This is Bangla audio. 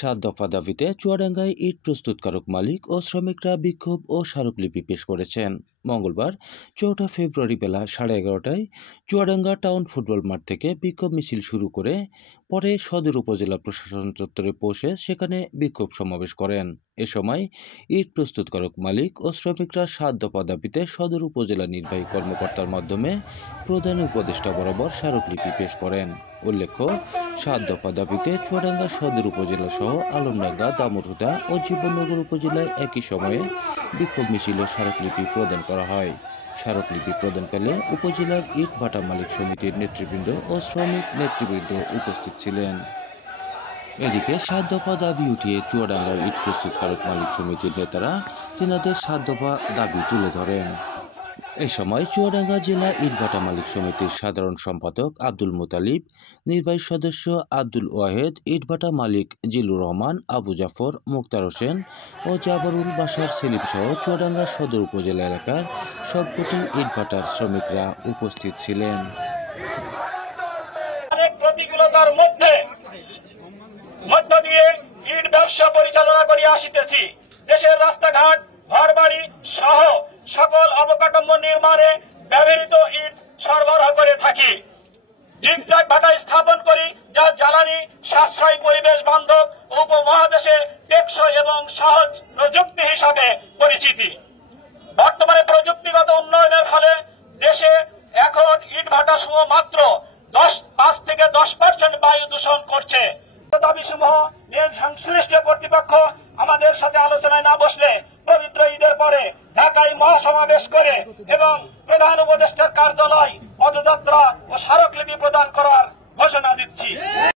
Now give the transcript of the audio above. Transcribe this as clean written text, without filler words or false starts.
7 দফা দাবিতে চুয়াডাঙ্গায় ইট প্রস্তুতকারক মালিক ও শ্রমিকরা বিক্ষোভ ও স্মারকলিপি পেশ করেছেন। মঙ্গলবার 4 ফেব্রুয়ারি বেলা 11:30টায় চুয়াডাঙ্গা টাউন ফুটবল মাঠ থেকে বিক্ষোভ মিছিল শুরু করে পরে সদর উপজেলা প্রশাসন চত্বরে পৌঁছে সেখানে বিক্ষোভ সমাবেশ করেন। এ সময় ইট প্রস্তুতকারক মালিক ও শ্রমিকরা 7 দফা দাবিতে সদর উপজেলা নির্বাহী কর্মকর্তার মাধ্যমে প্রধান উপদেষ্টা বরাবর স্মারকলিপি পেশ করেন। উল্লেখ্য, 7 দফা দাবিতে চুয়াডাঙ্গা সদর উপজেলা সহ আলমডাঙ্গা, দামুড়হুদা ও জীবননগর উপজেলায় একই সময়ে বিক্ষোভ মিছিল ও স্মারকলিপি প্রদান করা হয়। স্মারকলিপি প্রদানকালে উপজেলার ইট ভাটা মালিক সমিতির নেতৃবৃন্দ ও শ্রমিক নেতৃবৃন্দ উপস্থিত ছিলেন। এদিকে 7 দফা দাবি উঠিয়ে চুয়াডাঙ্গা ইট প্রস্তুতকারক মালিক সমিতির নেতারা তিনাদের 7 দফা দাবি তুলে ধরেন। এ সময় চুয়াডাঙ্গা জেলা ইটভাটা মালিক সমিতির সাধারণ সম্পাদক আব্দুল মুতালিব, নির্বাহী সদস্য আব্দুল ওয়াহেদ, ইটভাটা মালিক জিলুর রহমান, আবু জাফর, মুক্তার হোসেন ও জাবারুল বাশার সেলিম সহ চুয়াডাঙ্গা সদর উপজেলা এলাকার সবকটি ইটভাটার শ্রমিকরা উপস্থিত ছিলেন। প্রতিকূলতার মধ্য দিয়ে ইট ব্যবসা পরিচালনা করে আসিতেছি। দেশের রাস্তাঘাট, ঘরবাড়ি সহ সকল অবকাঠামো নির্মাণে ব্যবহৃত ইট সরবরাহ করে থাকি। জিগজ্যাগ ভাটা স্থাপন করি, যা জ্বালানি সাশ্রয়ী, পরিবেশ বান্ধব, উপমহাদেশে টেকসই এবং সহজ প্রযুক্তি হিসাবে পরিচিতি। বর্তমানে প্রযুক্তিগত উন্নয়নের ফলে দেশে এখন ইট ভাটা সমূহ মাত্র 5 থেকে 10% বায়ু দূষণ করছে। দাবি সমূহ নিয়ে সংশ্লিষ্ট কর্তৃপক্ষ আমাদের সাথে আলোচনায় না বসলে পবিত্র ঈদের পরে ঢাকায় মহাসমাবেশ করে এবং প্রধান উপদেষ্টার কার্যালয় পদযাত্রা ও স্মারকলিপি প্রদান করার ঘোষণা দিচ্ছি।